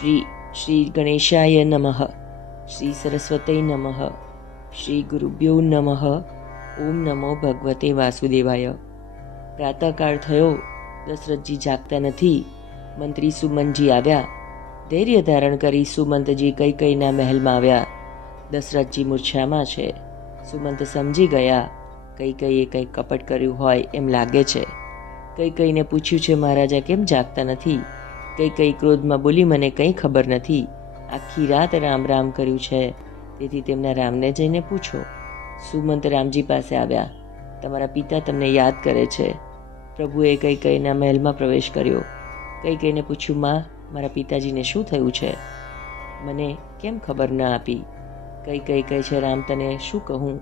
શ્રી શ્રી ગણેશાય નમઃ શ્રી સરસ્વતી નમઃ શ્રી ગુરુભ્યો નમઃ ઓમ નમો ભગવતે વાસુદેવાય પ્રાતઃકાળ થયો દશરથજી જાગતા નથી મંત્રી સુમનજી આવ્યા ધૈર્ય ધારણ કરી સુમંતજી કઈ કઈના મહેલમાં આવ્યા દશરથજી મૂર્છામાં છે સુમંત સમજી ગયા કઈ કઈએ કંઈ કપટ કર્યું હોય એમ લાગે છે. કઈ કઈને પૂછ્યું છે, મહારાજા, કેમ જાગતા નથી? કઈ કઈ ક્રોધમાં બોલી મને કંઈ ખબર નથી. આખી રાત રામ રામ કર્યું છે. તેથી તેમના રામને જઈને પૂછો. સુમંત રામજી પાસે આવ્યા. તમારા પિતા તમને યાદ કરે છે. પ્રભુએ કઈ કઈના મહેલમાં પ્રવેશ કર્યો. કઈ કઈને પૂછ્યું, માં, મારા પિતાજીને શું થયું છે? મને કેમ ખબર ન આપી? કઈ કઈ કહે છે રામ તને, શું કહું?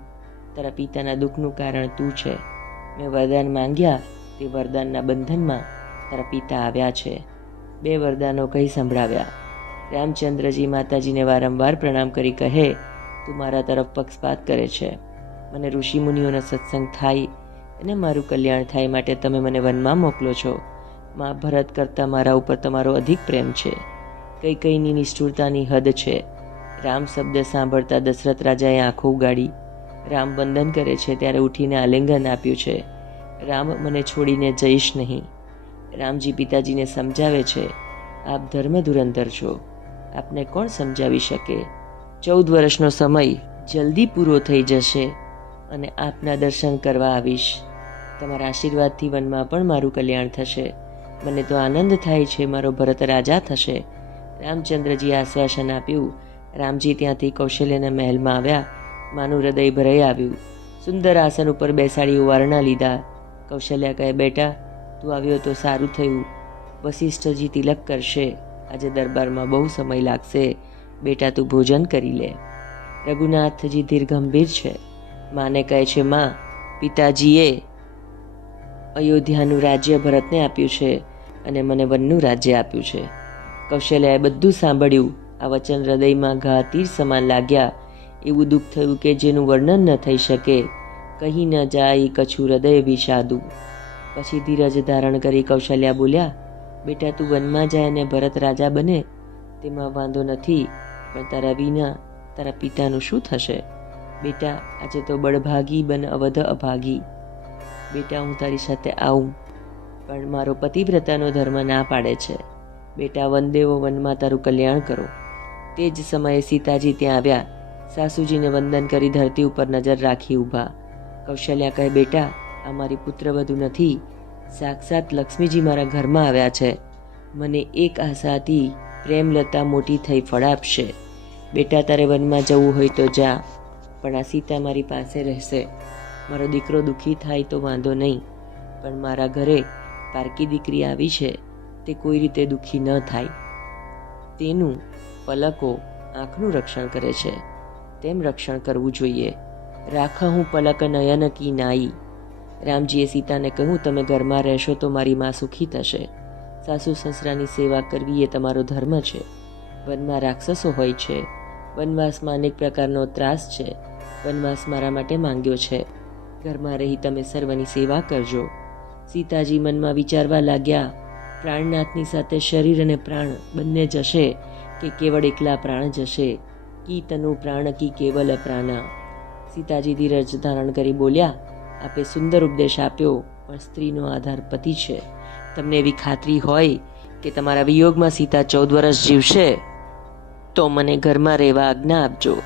તારા પિતાના દુઃખનું કારણ તું છે. મેં વરદાન માંગ્યા. તે વરદાનના બંધનમાં તારા પિતા આવ્યા છે. બે વરદાનો કહી સંભળાવ્યા. રામચંદ્રજી માતાજીને વારંવાર પ્રણામ કરી કહે, તું મારા તરફ પક્ષપાત કરે છે. મને ઋષિમુનિઓનો સત્સંગ થાય અને મારું કલ્યાણ થાય માટે તમે મને વનમાં મોકલો છો. મા ભરત કરતાં મારા ઉપર તમારો અધિક પ્રેમ છે. કઈ કઈની નિષ્ઠુરતાની હદ છે. રામ શબ્દ સાંભળતા દશરથ રાજાએ આંખો ઉગાડી. રામ વંદન કરે છે ત્યારે ઉઠીને આલિંગન આપ્યું છે. રામ મને છોડીને જઈશ નહીં. રામજી પિતાજીને સમજાવે છે, આપ ધર્મ ધુરંધર છો. આપને કોણ સમજાવી શકે? ચૌદ વર્ષનો સમય જલ્દી પૂરો થઈ જશે અને આપના દર્શન કરવા આવીશ. તમારા આશીર્વાદથી વનમાં પણ મારું કલ્યાણ થશે. મને તો આનંદ થાય છે, મારો ભરત રાજા થશે. રામચંદ્રજીએ આશ્વાસન આપ્યું. રામજી ત્યાંથી કૌશલ્યના મહેલમાં આવ્યા. માનું હૃદય ભરાઈ આવ્યું. સુંદર આસન ઉપર બેસાડી વારણા લીધા. કૌશલ્યા કહે, બેટા તું આવ્યો તો સારું થયું. વશિષ્ઠજી તિલક કરશે. આજે દરબારમાં બહુ સમય લાગશે. બેટા, તું ભોજન કરી લે. રઘુનાથજી ધીર ગંભીર છે. માને કહે છે, માં, પિતાજીએ અયોધ્યાનું રાજ્ય ભરતને આપ્યું છે અને મને વનનું રાજ્ય આપ્યું છે. કૌશલ્યાએ બધું સાંભળ્યું. આ વચન હૃદયમાં ઘા તીર સમાન લાગ્યા. એવું દુઃખ થયું કે જેનું વર્ણન ન થઈ શકે. કહી ન જાય કછું હૃદય વિષાદું. પછી ધીરજ ધારણ કરી કૌશલ્યા બોલ્યા, બેટા, તું વનમાં જાય અને ભરત રાજા બને, તેમાં વાંધો નથી, પણ તારા વિના તારા પિતાનું શું થશે? બેટા, આજે તો બળભાગી બન અવધ અભાગી. બેટા, હું તારી સાથે આવું, પણ મારો પતિવ્રતાનો ધર્મ ના પાડે છે. બેટા, વનદેવો વનમાં તારું કલ્યાણ કરો. તે જ સમયે સીતાજી ત્યાં આવ્યા. સાસુજીને વંદન કરી ધરતી ઉપર નજર રાખી ઊભા. કૌશલ્યા કહે, બેટા આ મારી પુત્રવધુ નથી. સાક્ષાત લક્ષ્મીજી મારા ઘરમાં આવ્યા છે. મને એક આશાથી પ્રેમલતા મોટી થઈ ફળ આપશે. બેટા, તારે વનમાં જવું હોય તો જા, પણ આ સીતા મારી પાસે રહેશે. મારો દીકરો દુઃખી થાય તો વાંધો નહીં, પણ મારા ઘરે પારકી દીકરી આવી છે, તે કોઈ રીતે દુઃખી ન થાય. તેનું પલકો આંખનું રક્ષણ કરે છે. તેમ રક્ષણ કરવું જોઈએ. રાખા હું પલક નયન કી નાઈ. રામજીએ સીતાને કહ્યું, તમે ઘરમાં રહેશો તો મારી માં સુખી થશે. સાસુ સસરાની સેવા કરવી એ તમારો ધર્મ છે. વનમાં રાક્ષસો હોય છે. વનવાસમાં અનેક પ્રકારનો ત્રાસ છે. વનવાસ મારા માટે માંગ્યો છે. ઘરમાં રહી તમે સર્વની સેવા કરજો. સીતાજી મનમાં વિચારવા લાગ્યા, પ્રાણનાથની સાથે શરીર અને પ્રાણ બંને જશે કે કેવળ એકલા પ્રાણ જશે? કી તનુ પ્રાણ કી કેવલ પ્રાણા સીતાજી ધીરજ ધારણ કરી બોલ્યા આપે સુંદર ઉપદેશ આપ્યો, પણ સ્ત્રીનો આધાર પતિ છે. તમને એવી ખાતરી હોય કે તમારા વિયોગમાં સીતા ચૌદ વર્ષ જીવશે, તો મને ઘરમાં રહેવા આજ્ઞા આપજો.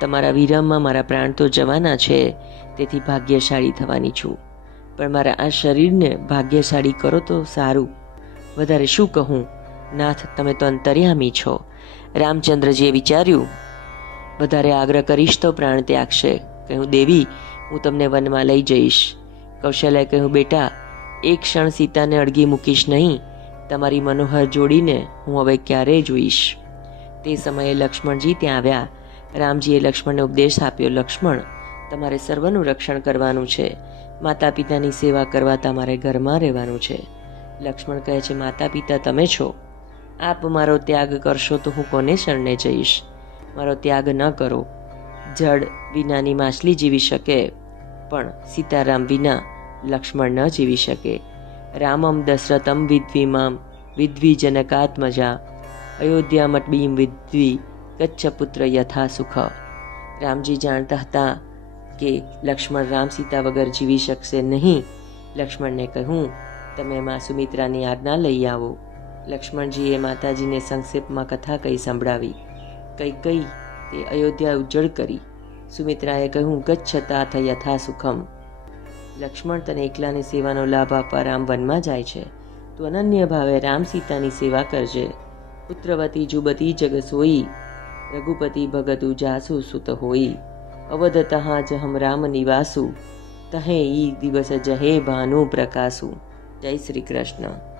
તમારા વિરામમાં મારા પ્રાણ તો જવાના છે, તેથી ભાગ્યશાળી થવાની છું. પણ મારા આ શરીરને ભાગ્યશાળી કરો તો સારું. વધારે શું કહું? નાથ, તમે તો અંતર્યામી છો. રામચંદ્રજીએ વિચાર્યું, વધારે આગ્રહ કરીશ તો પ્રાણ ત્યાગશે. કહ્યું, દેવી હું તમને વનમાં લઈ જઈશ. કૌશલ્યાએ કહ્યું, બેટા, એક ક્ષણ સીતાને અડગી મૂકીશ નહીં. તમારી મનોહર જોડીને હું હવે ક્યારેય જોઈશ? તે સમયે લક્ષ્મણજી ત્યાં આવ્યા. રામજીએ લક્ષ્મણને ઉપદેશ આપ્યો, લક્ષ્મણ, તમારે સર્વનું રક્ષણ કરવાનું છે. માતા પિતાની સેવા કરવા તમારે ઘરમાં રહેવાનું છે. લક્ષ્મણ કહે છે માતા પિતા તમે છો. આપ મારો ત્યાગ કરશો તો હું કોને શરણે જઈશ? મારો ત્યાગ ન કરો. જળ વિનાની માછલી જીવી શકે. પણ સીતારામ વિના લક્ષ્મણ ન જીવી શકે. રામમ દશરથમ વિદ્વિમામ વિદ્વિ જનકાત્મજા બીમ વિદ્વી, ગચ્છ પુત્ર યથા સુખ. રામજી જાણતા હતા કે લક્ષ્મણ રામ સીતા વગર જીવી શકશે નહીં. લક્ષ્મણને કહ્યું, તમે માં સુમિત્રાની આજ્ઞા લઈ આવો. લક્ષ્મણજીએ માતાજીને સંક્ષેપમાં કથા કહી સંભળાવી. કઈ કઈ તે અયોધ્યા ઉજ્જળ કરી. સુમિત્રાએ કહ્યું ગચ્છતા યથા સુખમ. લક્ષ્મણ તને એકલાની સેવાનો લાભ આપવા રામ વનમાં જાય છે. તું અનન્ય ભાવે રામ સીતાની સેવા કરજે. પુત્રવતી જુબતી જગસોઈ રઘુપતિ ભગતુ જાસુ સુત હોઈ. અવધ તહા જ હમ રામ નિવાસુ. તહે ઈ દિવસ જહે ભાનુ પ્રકાશુ. જય શ્રી કૃષ્ણ.